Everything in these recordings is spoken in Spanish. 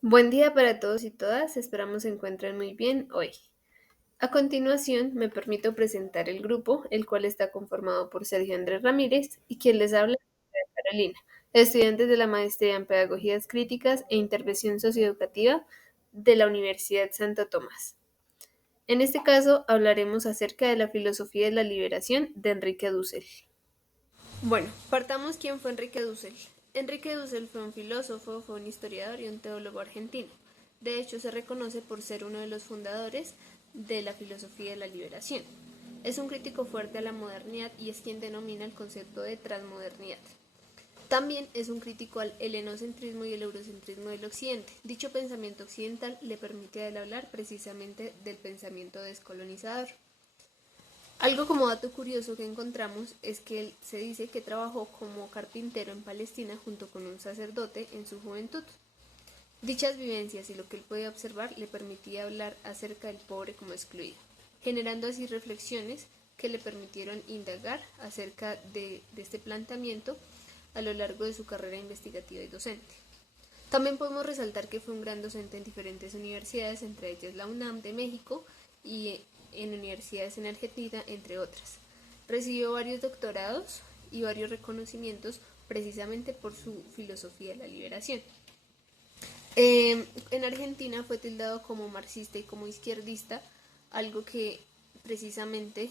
Buen día para todos y todas, esperamos se encuentren muy bien hoy. A continuación, me permito presentar el grupo, el cual está conformado por Sergio Andrés Ramírez y quien les habla, Carolina, estudiantes de la Maestría en Pedagogías Críticas e Intervención Socioeducativa de la Universidad Santo Tomás. En este caso, hablaremos acerca de la filosofía de la liberación de Enrique Dussel. Bueno, partamos quién fue Enrique Dussel. Enrique Dussel fue un filósofo, fue un historiador y un teólogo argentino. De hecho, se reconoce por ser uno de los fundadores de la filosofía de la liberación. Es un crítico fuerte a la modernidad y es quien denomina el concepto de transmodernidad. También es un crítico al helenocentrismo y el eurocentrismo del occidente. Dicho pensamiento occidental le permite a él hablar precisamente del pensamiento descolonizador. Algo como dato curioso que encontramos es que él se dice que trabajó como carpintero en Palestina junto con un sacerdote en su juventud. Dichas vivencias y lo que él podía observar le permitía hablar acerca del pobre como excluido, generando así reflexiones que le permitieron indagar acerca de este planteamiento a lo largo de su carrera investigativa y docente. También podemos resaltar que fue un gran docente en diferentes universidades, entre ellas la UNAM de México y en universidades en Argentina, entre otras. Recibió varios doctorados y varios reconocimientos precisamente por su filosofía de la liberación. En Argentina fue tildado como marxista y como izquierdista, algo que precisamente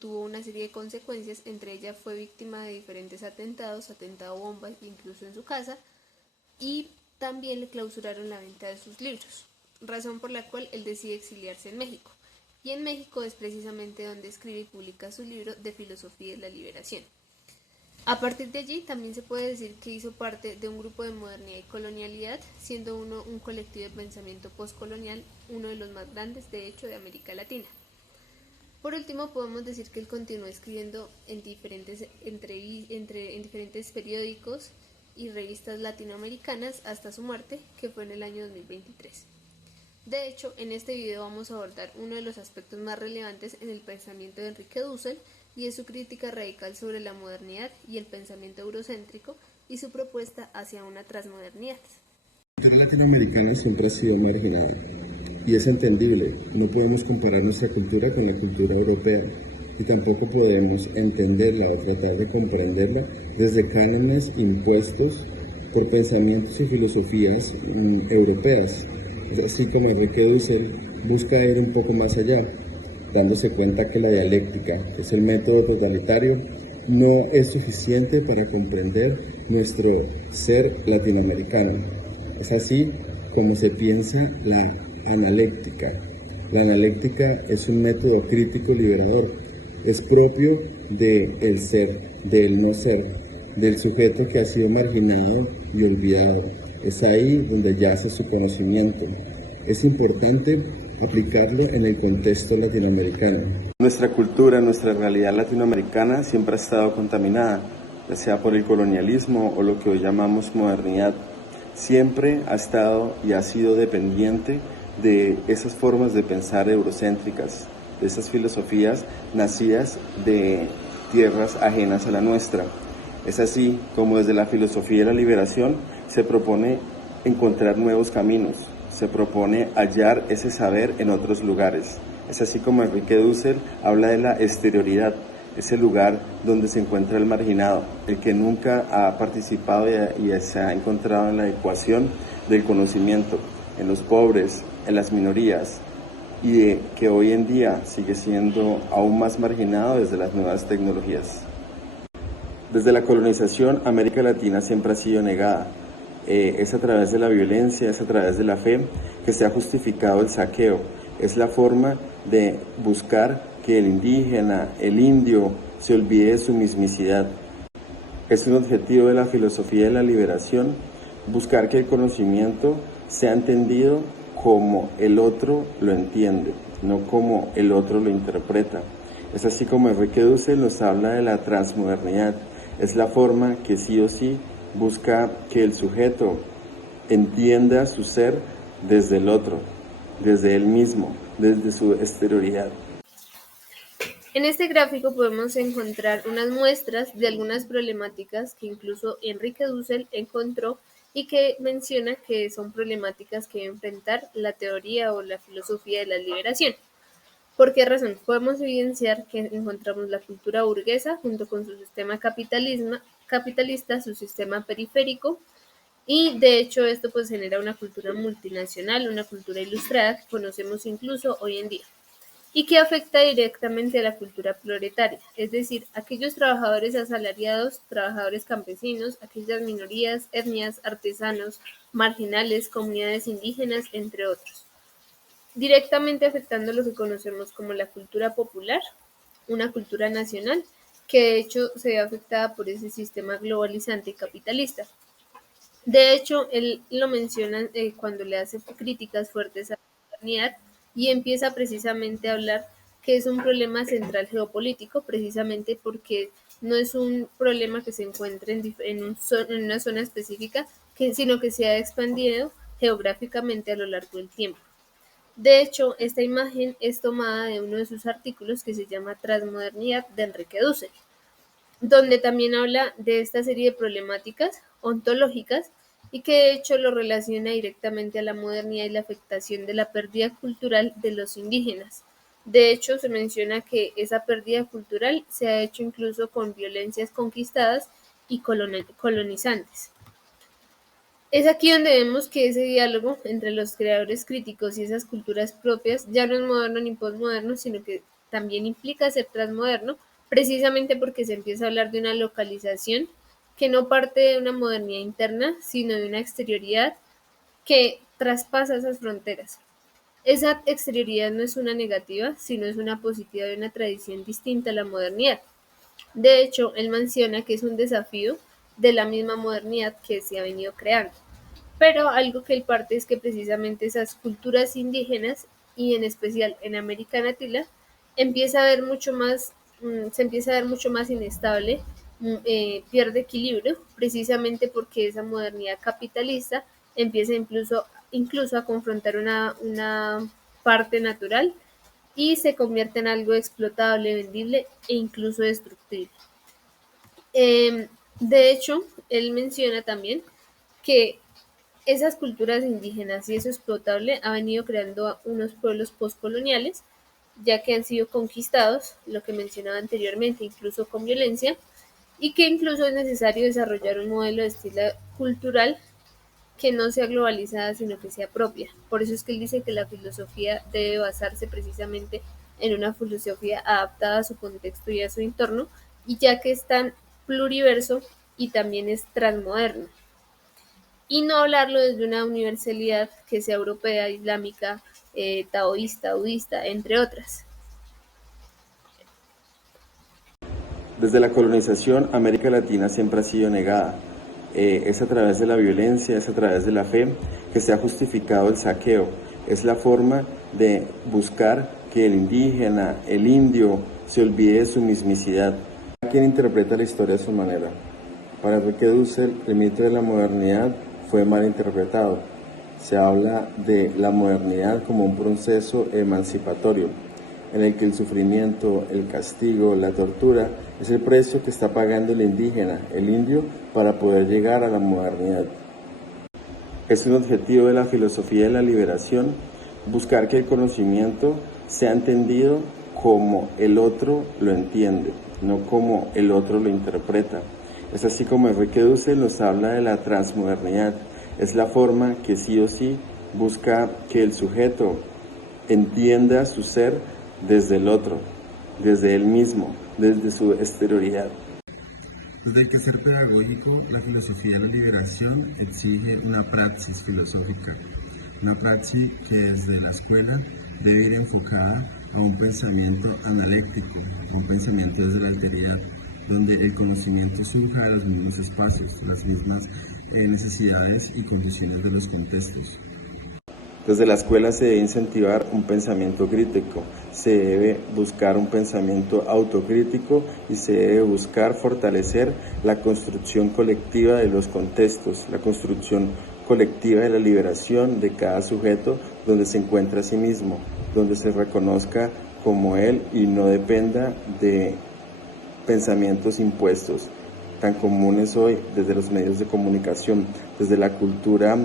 tuvo una serie de consecuencias, entre ellas fue víctima de diferentes atentados, atentado bomba incluso en su casa, y también le clausuraron la venta de sus libros, razón por la cual él decide exiliarse en México. Y en México es precisamente donde escribe y publica su libro de Filosofía de la Liberación. A partir de allí también se puede decir que hizo parte de un grupo de modernidad y colonialidad, siendo uno un colectivo de pensamiento postcolonial, uno de los más grandes de hecho de América Latina. Por último, podemos decir que él continuó escribiendo en diferentes periódicos y revistas latinoamericanas hasta su muerte, que fue en el año 2023. De hecho, en este video vamos a abordar uno de los aspectos más relevantes en el pensamiento de Enrique Dussel, y es su crítica radical sobre la modernidad y el pensamiento eurocéntrico y su propuesta hacia una transmodernidad. La cultura latinoamericana siempre ha sido marginada y es entendible. No podemos comparar nuestra cultura con la cultura europea y tampoco podemos entenderla o tratar de comprenderla desde cánones impuestos por pensamientos y filosofías europeas. Así como Enrique Dussel busca ir un poco más allá, dándose cuenta que la dialéctica, que es el método totalitario, no es suficiente para comprender nuestro ser latinoamericano. Es así como se piensa la analéctica. La analéctica es un método crítico liberador. Es propio del ser, del no ser, del sujeto que ha sido marginado y olvidado. Es ahí donde yace su conocimiento. Es importante aplicarlo en el contexto latinoamericano. Nuestra cultura, nuestra realidad latinoamericana siempre ha estado contaminada, ya sea por el colonialismo o lo que hoy llamamos modernidad. Siempre ha estado y ha sido dependiente de esas formas de pensar eurocéntricas, de esas filosofías nacidas de tierras ajenas a la nuestra. Es así como desde la filosofía de la liberación se propone encontrar nuevos caminos, se propone hallar ese saber en otros lugares. Es así como Enrique Dussel habla de la exterioridad, ese lugar donde se encuentra el marginado, el que nunca ha participado y se ha encontrado en la ecuación del conocimiento, en los pobres, en las minorías, y que hoy en día sigue siendo aún más marginado desde las nuevas tecnologías. Desde la colonización, América Latina siempre ha sido negada. Es a través de la violencia, es a través de la fe que se ha justificado el saqueo. Es la forma de buscar que el indígena, el indio, se olvide de su mismicidad. Es un objetivo de la filosofía de la liberación buscar que el conocimiento sea entendido como el otro lo entiende, no como el otro lo interpreta. Es así como Enrique Dussel nos habla de la transmodernidad. Es la forma que sí o sí busca que el sujeto entienda su ser desde el otro, desde él mismo, desde su exterioridad. En este gráfico podemos encontrar unas muestras de algunas problemáticas que incluso Enrique Dussel encontró y que menciona que son problemáticas que debe enfrentar la teoría o la filosofía de la liberación. ¿Por qué razón? Podemos evidenciar que encontramos la cultura burguesa junto con su sistema capitalista, su sistema periférico, y de hecho esto pues genera una cultura multinacional, una cultura ilustrada que conocemos incluso hoy en día y que afecta directamente a la cultura proletaria, es decir, aquellos trabajadores asalariados, trabajadores campesinos, aquellas minorías, etnias, artesanos, marginales, comunidades indígenas, entre otros, directamente afectando lo que conocemos como la cultura popular, una cultura nacional que de hecho se ve afectada por ese sistema globalizante y capitalista. De hecho, él lo menciona cuando le hace críticas fuertes a la modernidad y empieza precisamente a hablar que es un problema central geopolítico, precisamente porque no es un problema que se encuentre en una zona específica, sino que se ha expandido geográficamente a lo largo del tiempo. De hecho, esta imagen es tomada de uno de sus artículos que se llama Transmodernidad de Enrique Dussel, donde también habla de esta serie de problemáticas ontológicas y que de hecho lo relaciona directamente a la modernidad y la afectación de la pérdida cultural de los indígenas. De hecho, se menciona que esa pérdida cultural se ha hecho incluso con violencias conquistadas y colonizantes. Es aquí donde vemos que ese diálogo entre los creadores críticos y esas culturas propias ya no es moderno ni postmoderno, sino que también implica ser transmoderno, precisamente porque se empieza a hablar de una localización que no parte de una modernidad interna, sino de una exterioridad que traspasa esas fronteras. Esa exterioridad no es una negativa, sino es una positiva de una tradición distinta a la modernidad. De hecho, él menciona que es un desafío de la misma modernidad que se ha venido creando. Pero algo que él parte es que precisamente esas culturas indígenas, y en especial en América Latina, empieza a ver mucho más, se empieza a ver mucho más inestable, pierde equilibrio, precisamente porque esa modernidad capitalista empieza incluso a confrontar una parte natural y se convierte en algo explotable, vendible e incluso destructible. De hecho, él menciona también que esas culturas indígenas y eso explotable ha venido creando unos pueblos postcoloniales, ya que han sido conquistados, lo que mencionaba anteriormente, incluso con violencia, y que incluso es necesario desarrollar un modelo de estilo cultural que no sea globalizada, sino que sea propia. Por eso es que él dice que la filosofía debe basarse precisamente en una filosofía adaptada a su contexto y a su entorno, y ya que es tan pluriverso y también es transmoderno y no hablarlo desde una universalidad que sea europea, islámica, taoísta, budista, entre otras. Desde la colonización, América Latina siempre ha sido negada. Es a través de la violencia, es a través de la fe que se ha justificado el saqueo. Es la forma de buscar que el indígena, el indio, se olvide de su mismicidad. Cada quien interpreta la historia a su manera. Para Enrique Dussel, el mito de la modernidad fue mal interpretado. Se habla de la modernidad como un proceso emancipatorio, en el que el sufrimiento, el castigo, la tortura es el precio que está pagando el indígena, el indio, para poder llegar a la modernidad. Es un objetivo de la filosofía de la liberación buscar que el conocimiento sea entendido como el otro lo entiende, no como el otro lo interpreta. Es así como Enrique Dussel nos habla de la transmodernidad. Es la forma que sí o sí busca que el sujeto entienda su ser desde el otro, desde él mismo, desde su exterioridad. Desde el quehacer pedagógico, la filosofía de la liberación exige una praxis filosófica, una praxis que desde la escuela debe ir enfocada a un pensamiento analéctico, a un pensamiento desde la alteridad, donde el conocimiento surja de los mismos espacios, las mismas necesidades y condiciones de los contextos. Desde la escuela se debe incentivar un pensamiento crítico, se debe buscar un pensamiento autocrítico y se debe buscar fortalecer la construcción colectiva de los contextos, la construcción colectiva de la liberación de cada sujeto donde se encuentra a sí mismo, donde se reconozca como él y no dependa de pensamientos impuestos. tan comunes hoy desde los medios de comunicación, desde la cultura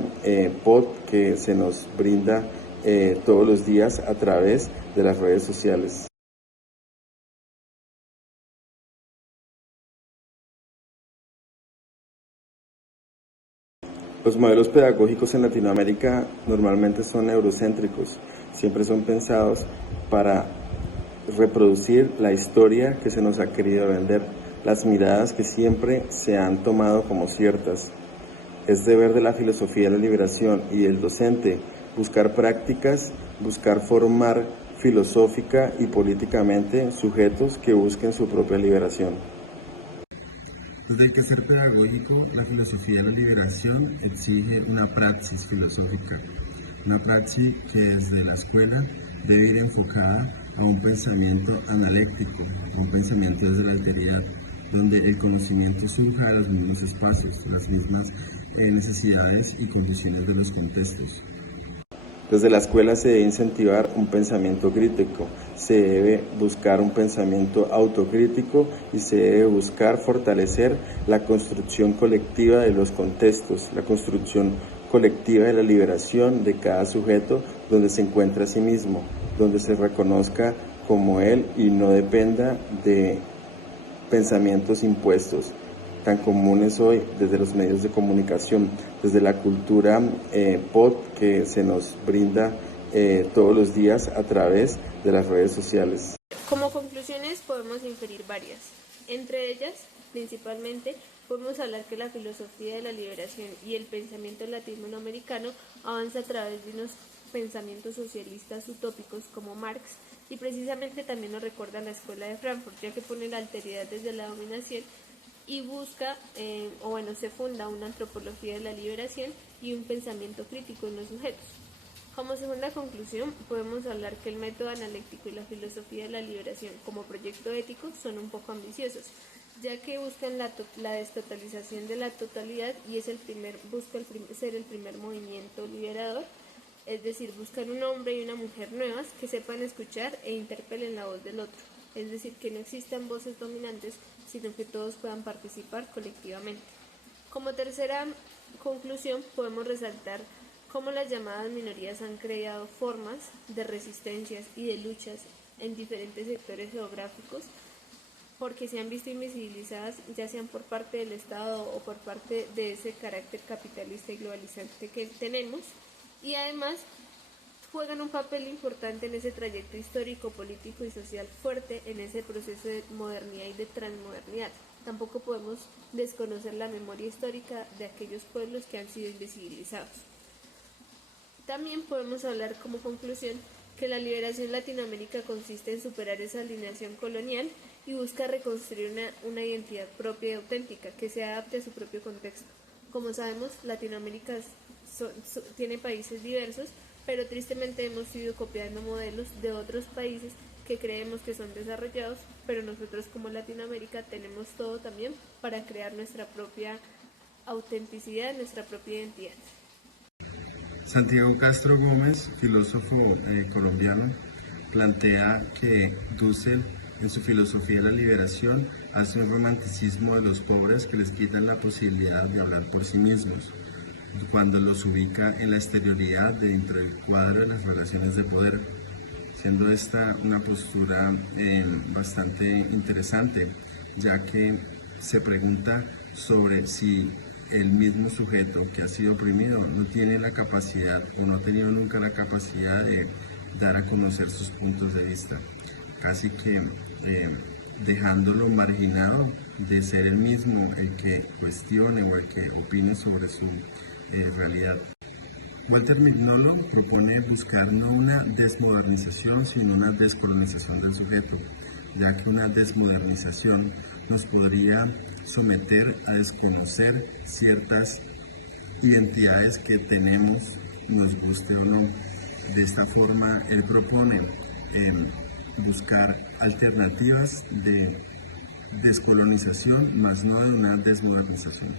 pop que se nos brinda todos los días a través de las redes sociales. Los modelos pedagógicos en Latinoamérica normalmente son eurocéntricos, siempre son pensados para reproducir la historia que se nos ha querido vender, las miradas que siempre se han tomado como ciertas. Es deber de la filosofía de la liberación y del docente buscar prácticas, buscar formar filosófica y políticamente sujetos que busquen su propia liberación. Desde el quehacer pedagógico, la filosofía de la liberación exige una praxis filosófica, una praxis que desde la escuela debe ir enfocada a un pensamiento analéctico, a un pensamiento desde la alteridad, donde el conocimiento surja de los mismos espacios, las mismas necesidades y condiciones de los contextos. Desde la escuela se debe incentivar un pensamiento crítico, se debe buscar un pensamiento autocrítico y se debe buscar fortalecer la construcción colectiva de los contextos, la construcción colectiva de la liberación de cada sujeto donde se encuentra a sí mismo, donde se reconozca como él y no dependa de pensamientos impuestos tan comunes hoy desde los medios de comunicación, desde la cultura pop que se nos brinda todos los días a través de las redes sociales. Como conclusiones podemos inferir varias. Entre ellas, principalmente, podemos hablar que la filosofía de la liberación y el pensamiento latinoamericano avanza a través de unos pensamientos socialistas utópicos como Marx, y precisamente también nos recuerda la escuela de Frankfurt, ya que pone la alteridad desde la dominación y busca, se funda una antropología de la liberación y un pensamiento crítico en los sujetos. Como segunda conclusión, podemos hablar que el método analéctico y la filosofía de la liberación como proyecto ético son un poco ambiciosos, ya que buscan la destotalización de la totalidad y busca ser el primer movimiento liberador, es decir, buscan un hombre y una mujer nuevas que sepan escuchar e interpelen la voz del otro, es decir, que no existan voces dominantes, sino que todos puedan participar colectivamente. Como tercera conclusión, podemos resaltar cómo las llamadas minorías han creado formas de resistencias y de luchas en diferentes sectores geográficos, porque se han visto invisibilizadas ya sean por parte del Estado o por parte de ese carácter capitalista y globalizante que tenemos, y además juegan un papel importante en ese trayecto histórico, político y social fuerte en ese proceso de modernidad y de transmodernidad. Tampoco podemos desconocer la memoria histórica de aquellos pueblos que han sido invisibilizados. También podemos hablar como conclusión que la liberación Latinoamérica consiste en superar esa alineación colonial y busca reconstruir una identidad propia y auténtica que se adapte a su propio contexto. Como sabemos, Latinoamérica tiene países diversos, pero tristemente hemos ido copiando modelos de otros países que creemos que son desarrollados, pero nosotros como Latinoamérica tenemos todo también para crear nuestra propia autenticidad, nuestra propia identidad. Santiago Castro Gómez, filósofo colombiano, plantea que Dussel, en su filosofía de la liberación, hace un romanticismo de los pobres que les quitan la posibilidad de hablar por sí mismos, cuando los ubica en la exterioridad dentro del cuadro de las relaciones de poder, siendo esta una postura bastante interesante, ya que se pregunta sobre si el mismo sujeto que ha sido oprimido no tiene la capacidad o no ha tenido nunca la capacidad de dar a conocer sus puntos de vista, casi que dejándolo marginado de ser el mismo el que cuestione o el que opine sobre su realidad. Walter Mignolo propone buscar no una desmodernización, sino una descolonización del sujeto, ya que una desmodernización nos podría someter a desconocer ciertas identidades que tenemos, nos guste o no. De esta forma, él propone buscar alternativas de descolonización, más no de una desmodernización.